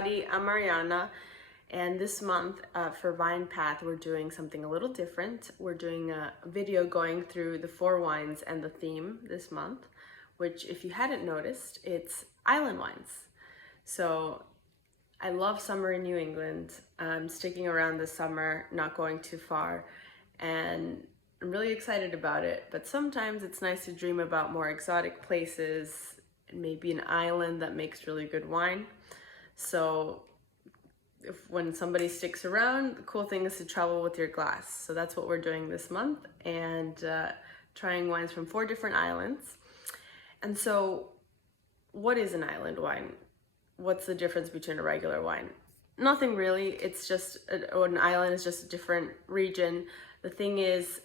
everybody, I'm Mariana, and this month for Vine Path we're doing something a little different. We're doing a video going through the 4 wines and the theme this month, which if you hadn't noticed, it's island wines. So I love summer in New England. I'm sticking around this summer, not going too far, and I'm really excited about it, but sometimes it's nice to dream about more exotic places, maybe an island that makes really good wine. So when somebody sticks around, the cool thing is to travel with your glass. So that's what we're doing this month, and trying wines from 4 different islands. And so what is an island wine? What's the difference between a regular wine? Nothing really. It's just an island is just a different region. The thing is,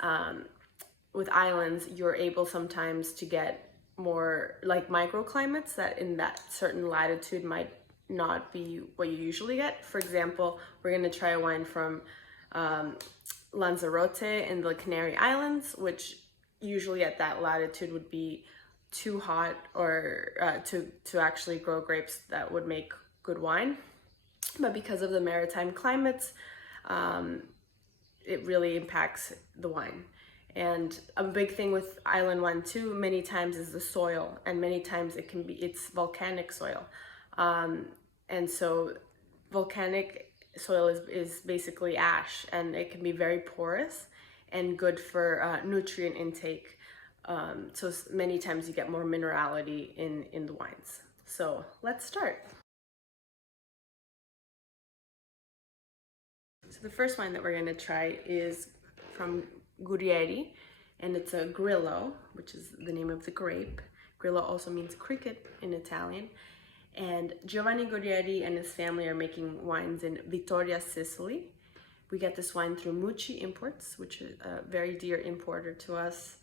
with islands, you're able sometimes to get more like microclimates that in that certain latitude might not be what you usually get. For example, we're going to try a wine from Lanzarote in the Canary Islands, which usually at that latitude would be too hot or to actually grow grapes that would make good wine. But because of the maritime climates, it really impacts the wine. And a big thing with island wine too, many times, is the soil, and many times it's volcanic soil. And so volcanic soil is basically ash, and it can be very porous and good for nutrient intake. So many times you get more minerality in the wines. So let's start. So the first wine that we're going to try is from Gurrieri, and it's a Grillo, which is the name of the grape. Grillo also means cricket in Italian. And Giovanni Gurrieri and his family are making wines in Vittoria, Sicily. We get this wine through Mucci Imports, which is a very dear importer to us.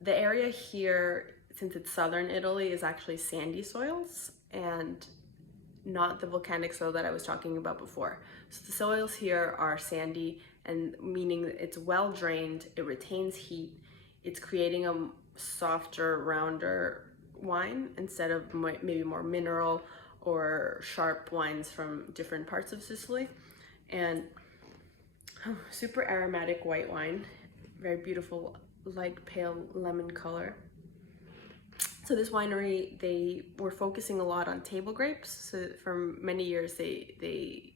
The area here, since it's southern Italy, is actually sandy soils and not the volcanic soil that I was talking about before. So the soils here are sandy, and meaning it's well drained, it retains heat, it's creating a softer, rounder wine instead of maybe more mineral or sharp wines from different parts of Sicily. And super aromatic white wine, very beautiful light pale lemon color. So this winery, they were focusing a lot on table grapes. So for many years they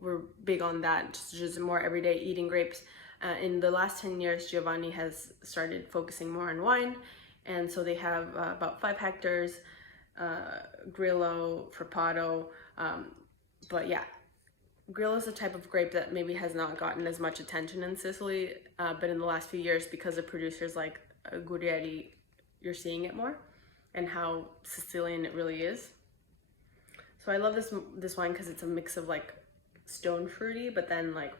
were big on that, just more everyday eating grapes. In the last 10 years, Giovanni has started focusing more on wine, and so they have about 5 hectares, Grillo, Frappato, but yeah, Grillo is a type of grape that maybe has not gotten as much attention in Sicily, but in the last few years, because of producers like Gurrieri, you're seeing it more, and how Sicilian it really is. So I love this wine because it's a mix of like stone fruity, but then like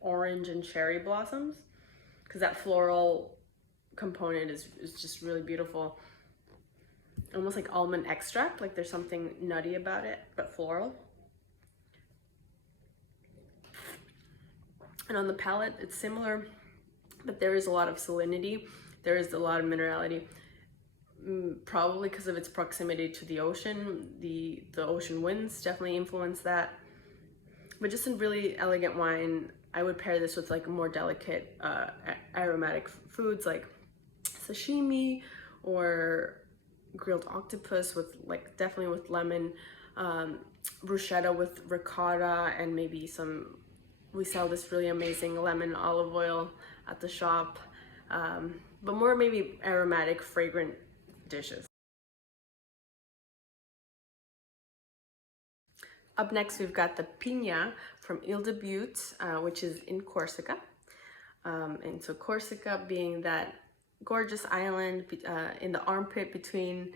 orange and cherry blossoms, because that floral component is just really beautiful. Almost like almond extract, like there's something nutty about it, but floral. And on the palate, it's similar, but there is a lot of salinity. There is a lot of minerality, probably because of its proximity to the ocean. The ocean winds definitely influence that. But just a really elegant wine. I would pair this with like more delicate aromatic foods like sashimi or grilled octopus with definitely with lemon, bruschetta with ricotta, and maybe some, we sell this really amazing lemon olive oil at the shop. But more maybe aromatic, fragrant dishes. Up next, we've got the Pinia from Ile de Butte, which is in Corsica. And so Corsica being that gorgeous island in the armpit between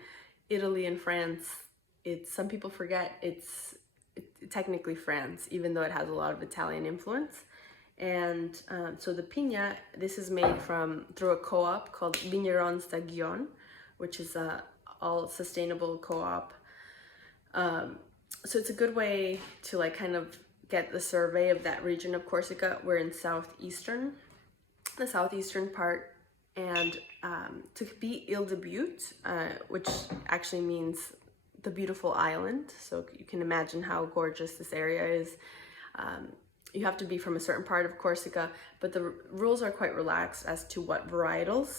Italy and France, some people forget it's technically France, even though it has a lot of Italian influence. And so the Pinia, this is made through a co-op called Vignerons Aghionee, which is a all sustainable co-op. So it's a good way to like kind of get the survey of that region of Corsica. We're in the southeastern part, and to be Ile de Butte, which actually means the beautiful island. So you can imagine how gorgeous this area is. You have to be from a certain part of Corsica, but the rules are quite relaxed as to what varietals.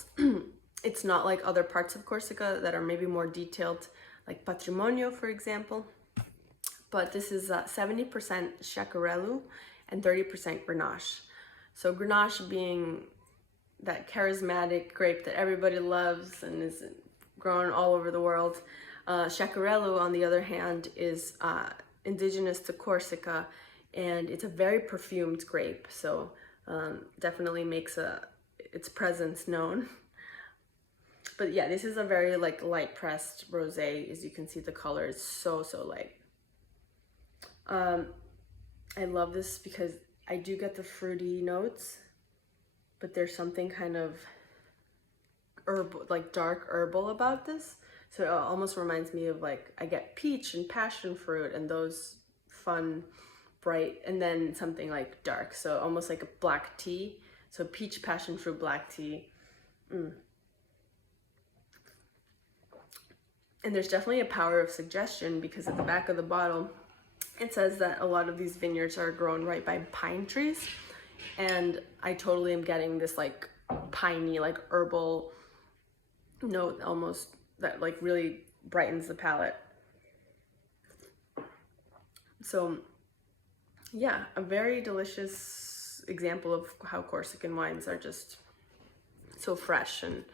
It's not like other parts of Corsica that are maybe more detailed, like Patrimonio, for example. But this is 70% Chacarello and 30% Grenache. So Grenache being that charismatic grape that everybody loves and is grown all over the world. Chacarello, on the other hand, is indigenous to Corsica, and it's a very perfumed grape, so definitely makes its presence known. But yeah, this is a very like light pressed rosé. As you can see, the color is so light. I love this because I do get the fruity notes, but there's something kind of herbal, like dark herbal about this. So it almost reminds me of like, I get peach and passion fruit and those fun, bright, and then something like dark. So almost like a black tea. So peach, passion fruit, black tea. And there's definitely a power of suggestion, because at the back of the bottle, it says that a lot of these vineyards are grown right by pine trees. And I totally am getting this like piney, like herbal note almost that like really brightens the palate. So yeah, a very delicious example of how Corsican wines are just so fresh. And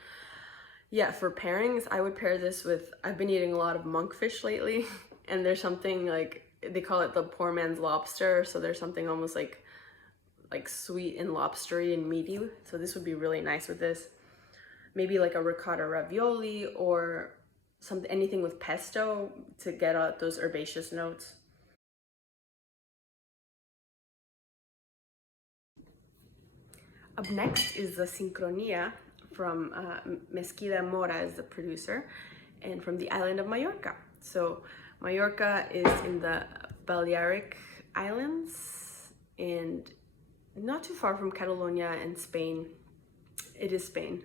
yeah, for pairings, I would pair this with, I've been eating a lot of monkfish lately, and there's something like, they call it the poor man's lobster. So there's something almost like sweet and lobstery and meaty. So this would be really nice with this. Maybe like a ricotta ravioli or something, anything with pesto to get out those herbaceous notes. Up next is the Sincronia from Mesquida. Mora is the producer, and from the island of Mallorca. So Mallorca is in the Balearic Islands and not too far from Catalonia and Spain. It is Spain,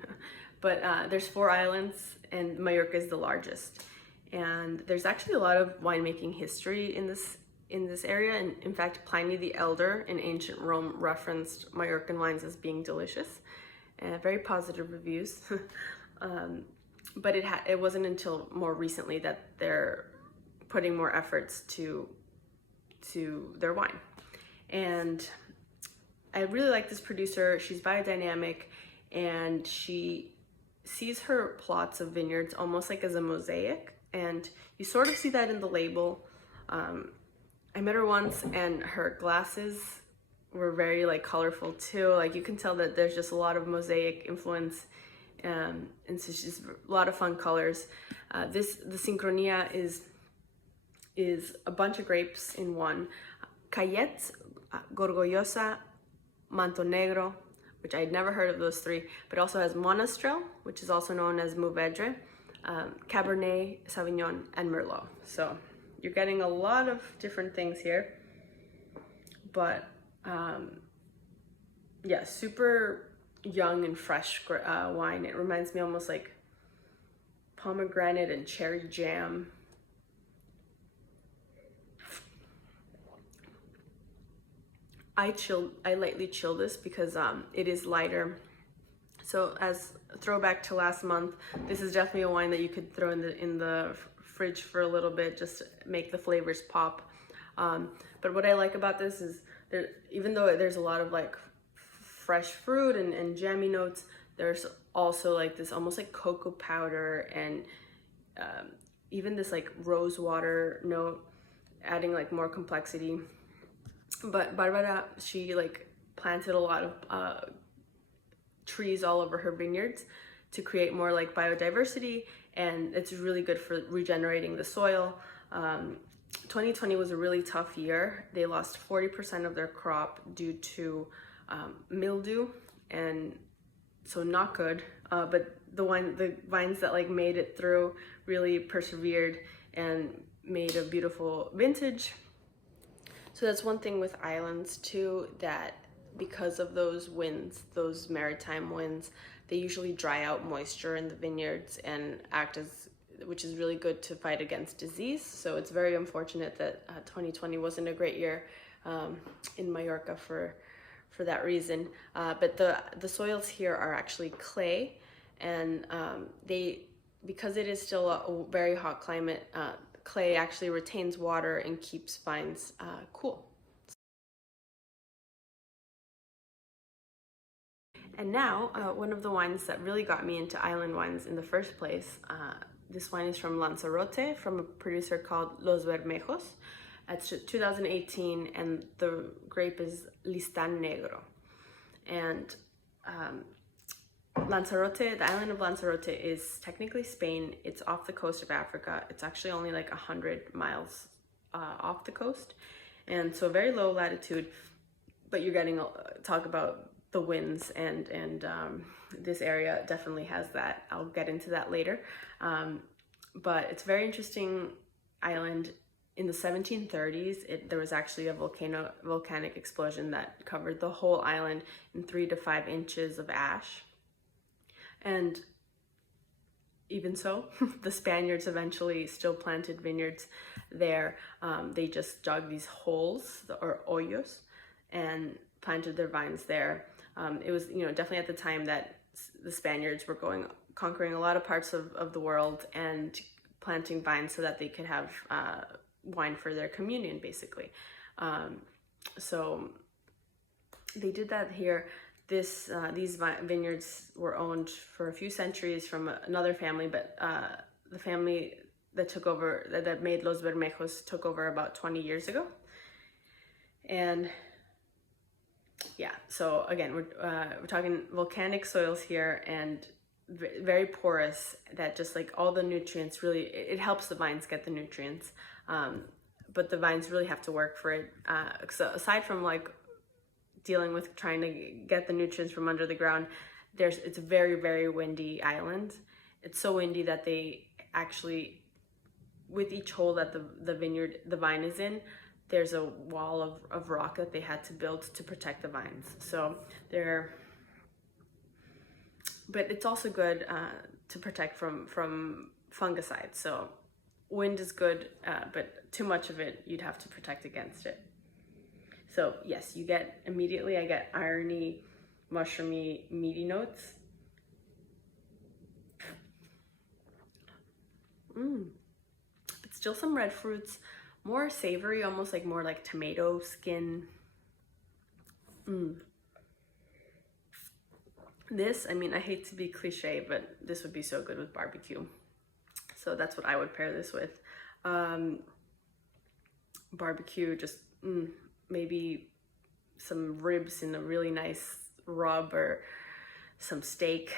but there's 4 islands and Mallorca is the largest. And there's actually a lot of winemaking history in this area. And in fact, Pliny the Elder in ancient Rome referenced Mallorcan wines as being delicious. Very positive reviews. But it wasn't until more recently that they're putting more efforts to their wine. And I really like this producer. She's biodynamic, and she sees her plots of vineyards almost like as a mosaic, and you sort of see that in the label. I met her once, and her glasses were very like colorful too. Like you can tell that there's just a lot of mosaic influence, and so it's just a lot of fun colors. The Sincronia is a bunch of grapes in one. Cayet, Gorgollosa, Manto Negro, which I'd never heard of those 3, but also has Monastrell, which is also known as Mourvedre, Cabernet Sauvignon, and Merlot. So you're getting a lot of different things here, but yeah, super young and fresh wine. It reminds me almost like pomegranate and cherry jam. I lightly chill this because it is lighter. So as a throwback to last month, this is definitely a wine that you could throw in the fridge for a little bit, just to make the flavors pop. But what I like about this is, even though there's a lot of like fresh fruit and jammy notes, there's also like this almost like cocoa powder and even this like rose water note, adding like more complexity. But Barbara, she like planted a lot of trees all over her vineyards to create more like biodiversity, and it's really good for regenerating the soil. 2020 was a really tough year. They lost 40% of their crop due to mildew, and so not good. But the vines that like made it through really persevered and made a beautiful vintage. So that's one thing with islands too, that because of those winds, those maritime winds, they usually dry out moisture in the vineyards and act as which is really good to fight against disease. So it's very unfortunate that 2020 wasn't a great year in Mallorca for that reason. But the soils here are actually clay, and because it is still a very hot climate, clay actually retains water and keeps vines cool. And now, one of the wines that really got me into island wines in the first place, this wine is from Lanzarote, from a producer called Los Bermejos. It's 2018, and the grape is Listàn Negro. And Lanzarote, the island of Lanzarote, is technically Spain. It's off the coast of Africa. It's actually only like 100 miles off the coast, and so very low latitude. But you're getting talk about the winds, and this area definitely has that. I'll get into that later. But it's a very interesting island. In the 1730s, there was actually a volcanic explosion that covered the whole island in 3 to 5 inches of ash. And even so, the Spaniards eventually still planted vineyards there. They just dug these holes, or hoyos, and planted their vines there. It was, definitely at the time that the Spaniards were conquering a lot of parts of the world and planting vines so that they could have wine for their communion, basically. So they did that here. These vineyards were owned for a few centuries from another family, but the family that took over, that made Los Bermejos, took over about 20 years ago. And yeah, so again, we're talking volcanic soils here, and very porous, that just like all the nutrients really, it helps the vines get the nutrients, but the vines really have to work for it. So aside from like dealing with trying to get the nutrients from under the ground, it's a very, very windy island. It's so windy that they actually, with each hole that the vine is in, there's a wall of rock that they had to build to protect the vines. So but it's also good to protect from fungicides. So wind is good, but too much of it, you'd have to protect against it. So yes, I get irony, mushroomy, meaty notes. But still some red fruits, more savory, almost like more like tomato skin. This, I mean, I hate to be cliche, but this would be so good with barbecue. So that's what I would pair this with. Barbecue, just maybe some ribs in a really nice rub, or some steak,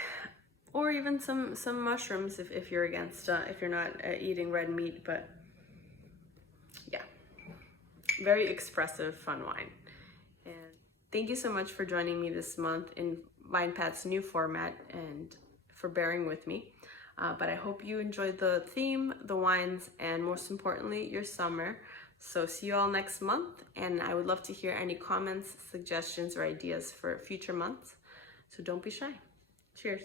or even some mushrooms if you're against, if you're not eating red meat. But yeah, very expressive, fun wine. And thank you so much for joining me this month in VinePath's new format, and for bearing with me. But I hope you enjoyed the theme, the wines, and most importantly, your summer. So see you all next month, and I would love to hear any comments, suggestions, or ideas for future months. So don't be shy. Cheers.